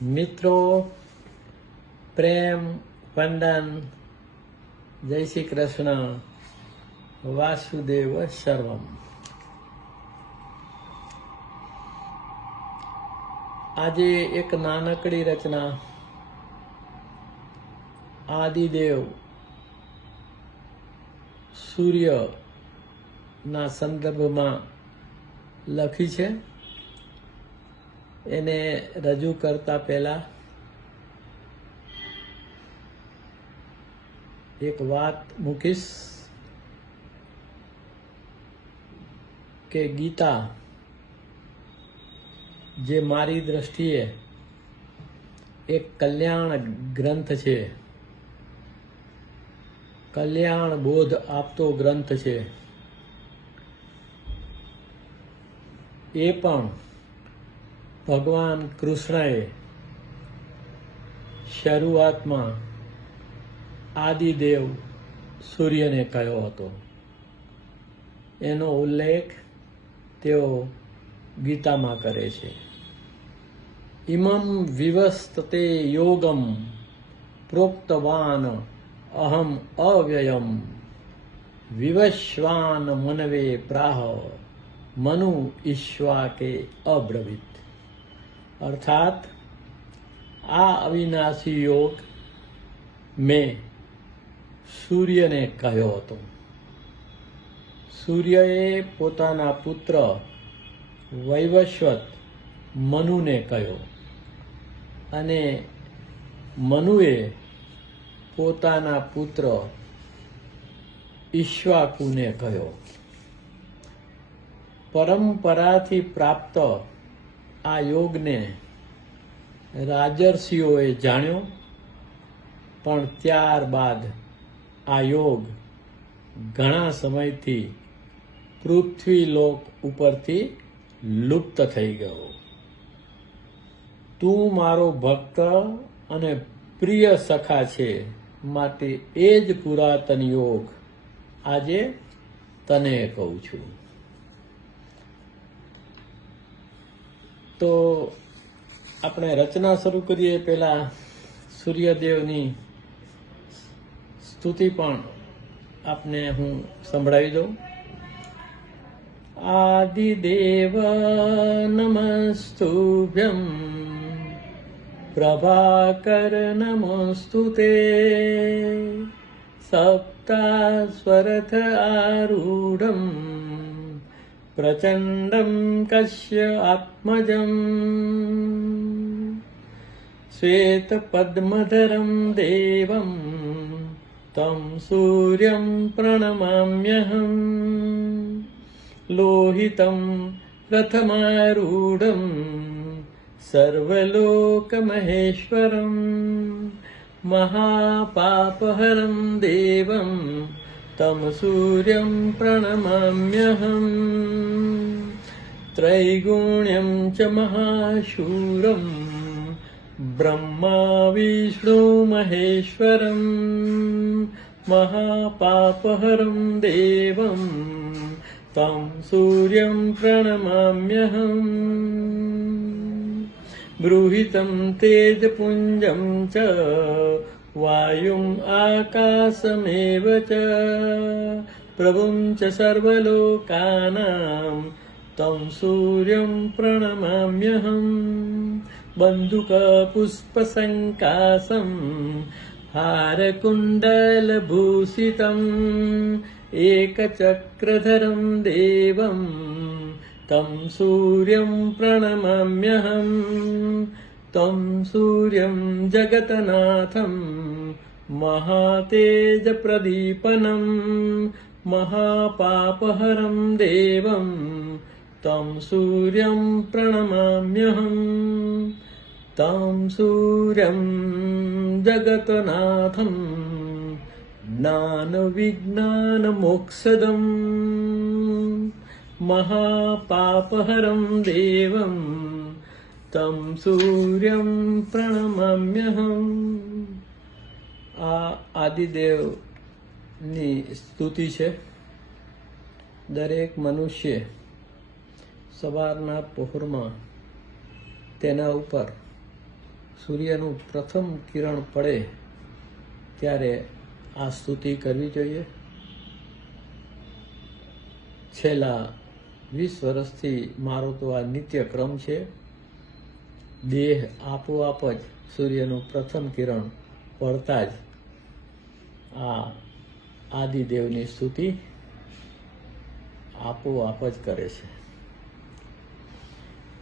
મિત્રો, પ્રેમ, વંદન, જય શ્રી કૃષ્ણ, વાસુદેવ સર્વમ. આજે એક નાનકડી રચના આદિદેવ સૂર્યના સંદર્ભમાં લખી છે. એને રજૂ કરતા પહેલા એક વાત મૂકીશ કે ગીતા જે મારી દ્રષ્ટિએ એક કલ્યાણ ગ્રંથ છે, કલ્યાણ બોધ આપતો ગ્રંથ છે. એ પણ ભગવાન કૃષ્ણએ શરૂઆતમાં આદિદેવ સૂર્યને કહ્યો હતો. એનો ઉલ્લેખ તેઓ ગીતામાં કરે છે. ઇમં વિવસ્તતે યોગમ પ્રોક્તવાન અહમ અવ્યયમ વિવશ્વાન મનવે પ્રાહ મનુ ઈશ્વાકે અબ્રવીત. અર્થાત આ અવિનાશી યોગ મેં સૂર્યને કહ્યો હતો. સૂર્યએ પોતાના પુત્ર વૈવસ્વત મનુને કહ્યો અને મનુએ પોતાના પુત્ર ઈક્ષ્વાકુને કહ્યો. પરંપરાથી પ્રાપ્ત આ યોગને રાજર્ષિઓએ જાણ્યો, પણ ત્યારબાદ આ યોગ ઘણા સમયથી પૃથ્વીલોક ઉપરથી લુપ્ત થઈ ગયો. તું મારો ભક્ત અને પ્રિય સખા છે, માટે એ જ પુરાતન યોગ આજે તને કહું છું. તો આપણે રચના શરૂ કરીએ પહેલા સૂર્યદેવની સ્તુતિ પણ આપને હું સંભળાવી દઉં. આદિદેવ નમસ્તુભ્યં પ્રભાકર નમોસ્તુતે સપ્તાસ્વરથ આરૂઢમ પ્રચંડમ કશ્ય આત્મજમ શ્વેતપદ્મધરમ દેવમ તમ સૂર્યમ પ્રણમામ્યહમ લોહિતમ રથમારૂઢમ સર્વલોકમહેશ્વરમ મહાપાપહરમ દેવમ તમ સૂર્યમ પ્રણમામ્યહમ ત્રૈગુણ્યમ ચ મહાશૂરમ બ્રહ્મા વિષ્ણુ મહેશ્વરમ મહાપાપહરમ દેવમ તમ સૂર્યમ પ્રણમામ્યહમ બૃહિતમ તેજપુંજમ ચ વાયુમ આકાશમેવ ચ પ્રભું ચ સર્વલોકાનાં તમ સૂર્યં પ્રણમામ્યહમ બંદુકપુષ્પસંકાસં હારકુંડલભૂષિતં એકચક્રધરં દેવં તમ સૂર્યં પ્રણમામ્યહમ તમ સૂર્યં જગતનાથં મહાતેજપ્રદીપનં મહાપાપહરં દેવં તમ સૂર્યં પ્રણમામ્યહમ તમ સૂર્યં જગતનાથં જ્ઞાનવિજ્ઞાનમોક્ષદં મહાપાપહરં દેવં તમ સૂર્યં પ્રણમામ્યહમ. આ આદિદેવની સ્તુતિ છે. દરેક મનુષ્ય સવારના પહોરમાં તેના ઉપર સૂર્યનું પ્રથમ કિરણ પડે ત્યારે આ સ્તુતિ કરવી જોઈએ. છેલ્લા 20 વર્ષથી મારો તો આ નિત્યક્રમ છે. દેહ આપોઆપ જ સૂર્યનું પ્રથમ કિરણ પડતા જ આ આદિદેવની સ્તુતિ આપોઆપ જ કરે છે.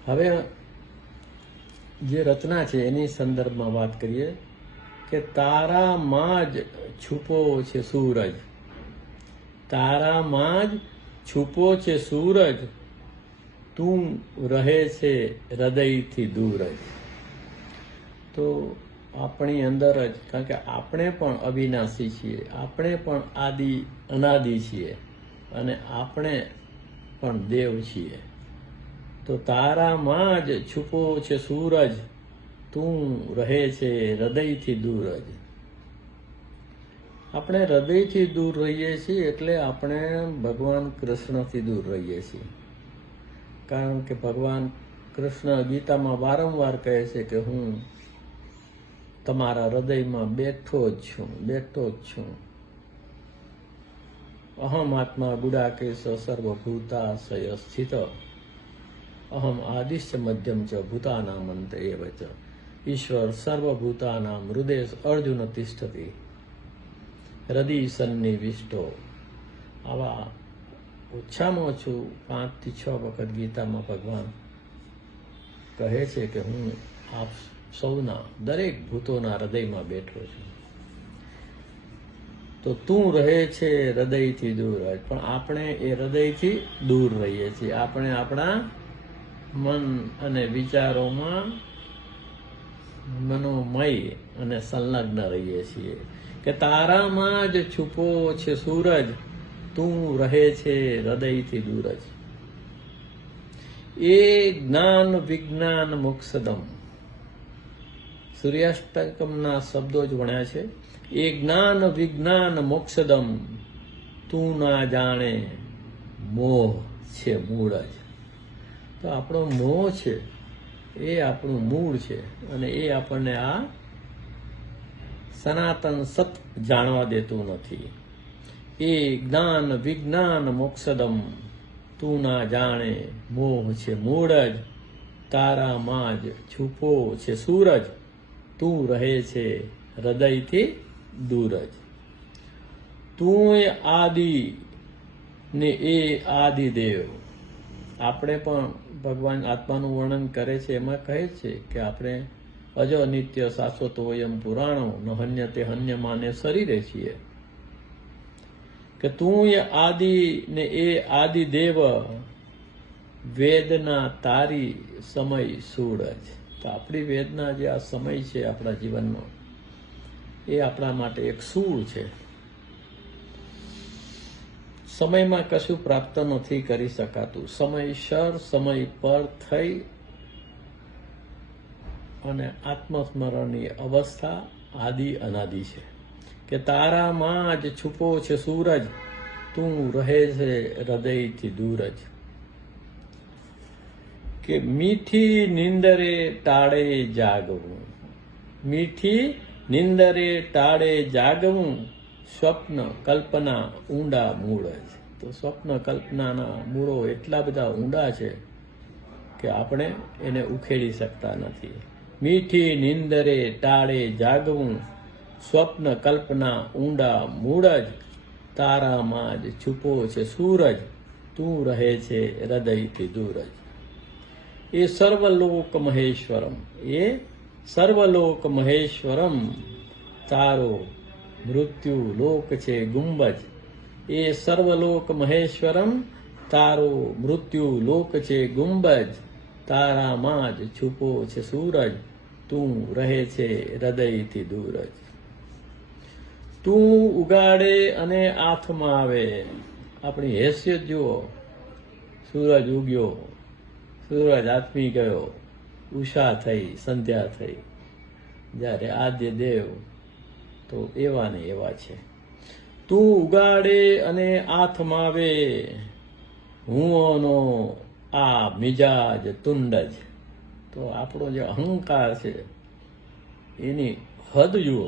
હવે જે રચના છે એની સંદર્ભમાં વાત કરીએ કે તારામાં જ છુપો છે સૂરજ, તારામાં જ છુપો છે સૂરજ, તું રહે છે હૃદયથી દૂર જ. તો આપણી અંદર જ, કારણ કે આપણે પણ અવિનાશી છીએ, આપણે પણ આદિ અનાદિ છીએ અને આપણે પણ દેવ છીએ. તો તારામાં જ છુપો છે સૂરજ, તું રહે છે હૃદયથી દૂર જ. આપણે હૃદયથી દૂર રહીએ છીએ એટલે આપણે ભગવાન કૃષ્ણથી દૂર રહીએ છીએ. કારણ કે ભગવાન કૃષ્ણ ગીતામાં વારંવાર કહે છે કે હું તમારા હૃદયમાં બેઠો જ છું, બેઠો જ છું. અહમ આત્મા ગુડાકેશ સર્વભૂતાશય સ્થિત, અહમ આદિશ્ચ મધ્યમ ચ ભૂતાનામ અંત એવ ચ, ઈશ્વર સર્વભૂતાનામ હૃદય અર્જુન તિષ્ઠતિ હૃદય સન્નિવિષ્ટો. આવા ઓછામાં ઓછું 5 થી 6 વખત ગીતામાં ભગવાન કહે છે કે હું આપ સૌના દરેક ભૂતોના હૃદયમાં બેઠો છું. તો તું રહે છે હૃદયથી દૂર જ. પણ આપણે એ હૃદયથી દૂર રહીએ છીએ. આપણે આપણા મન અને વિચારોમાં મનોમય અને સંલગ્ન રહીએ છીએ કે તારામાં જ છુપો છે સૂરજ, તું રહે છે હૃદયથી દૂર જ. એ જ્ઞાન વિજ્ઞાન મોક્ષદમ, સૂર્યાષ્ટકમના શબ્દો જ ભણ્યા છે. એ જ્ઞાન વિજ્ઞાન મોક્ષદમ, તું ના જાણે મોહ છે મૂળ જ. તો આપણો મોહ છે એ આપણું મૂળ છે અને એ આપણને આ સનાતન સત જાણવા દેતું નથી. એ જ્ઞાન વિજ્ઞાન મોક્ષદમ, તું ના જાણે મોહ છે મૂળ જ. તારામાં જ છુપો છે સૂરજ, તું રહે છે હૃદયથી દૂર જ. તું એ આદિ ને એ આદિદેવ. આપણે પણ ભગવાન આત્માનું વર્ણન કરે છે, એમાં કહે છે કે આપણે અજ નિત્ય શાશ્વત વયમ પુરાણો ન હન્યતે હન્યમાને શરીરે છીએ. કે તું એ આદિ ને એ આદિદેવ, વેદના તારી સમય સૂરજ. તો આપણી વેદના જે આ સમય છે આપણા જીવનનો, એ આપણા માટે એક સૂળ છે. સમયમાં કશું પ્રાપ્ત નથી કરી શકાતું. સમયસર સમય પર થઈ અને આત્મસ્મરણની અવસ્થા આદિ અનાદિ છે. કે તારામાં જ છુપો છે સૂરજ, તું રહે છે હૃદયથી દૂર જ. કે મીઠી નિંદરે ટાળે જાગવું, મીઠી નિંદરે ટાળે જાગવું, સ્વપ્ન કલ્પના ઊંડા મૂળ જ. તો સ્વપ્ન કલ્પનાના મૂળો એટલા બધા ઊંડા છે કે આપણે એને ઉખેડી શકતા નથી. મીઠી નિંદરે ટાળે જાગવું, સ્વપ્ન કલ્પના ઊંડા મૂળ જ. તારામાં જ છુપો છે સૂરજ, તું રહે છે હૃદયથી દૂર જ. એ સર્વલોક મહેશ્વરમ, એ સર્વલોક મહેશ્વરમ, તારો મૃત્યુ લોક છે ગુંબજ. એ સર્વલોક મહેશ્વરમ, તારો મૃત્યુ લોક છે ગુંબજ. તારામાં જ છુપો છે સૂરજ, તું રહે છે હૃદયથી દૂર જ. તું ઉગાડે અને આથમાં આવે. આપણી હેસિયત જુઓ. સૂરજ ઉગ્યો, સૂરજ આથમી ગયો, ઉષા થઈ, સંધ્યા થઈ. જ્યારે આદ્ય દેવ તો એવા ને એવા છે. તું ઉગાડે અને આથમાવે, હુંનો આ મિજાજ તુંડ જ. તો આપણો જે અહંકાર છે એની હદ જુઓ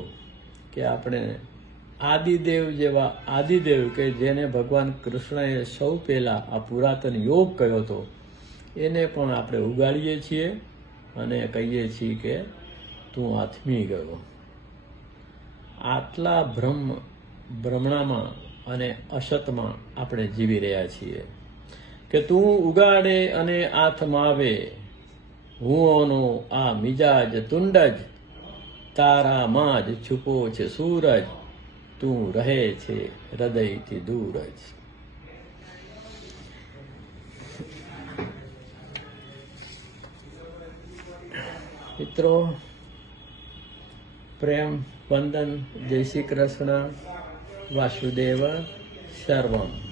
કે આપણે આદિદેવ જેવા આદિદેવ કે જેને ભગવાન કૃષ્ણએ સૌ પહેલા આ પુરાતન યોગ કહ્યો હતો એને પણ આપણે ઉગાડીએ છીએ અને કહીએ છીએ કે તું આથમી ગયો. આટલા ભ્રમણામાં અને અસતમાં આપણે જીવી રહ્યા છીએ કે તું ઉગાડે અને આથમાવે, હુંનો આ મિજાજ તુંડ જ, તારામાં જ છુપો છે સૂરજ, તું રહે છે હૃદયથી દૂર જ. મિત્રો, પ્રેમ વંદન, જય શ્રી કૃષ્ણ, વાસુદેવ સર્વમ.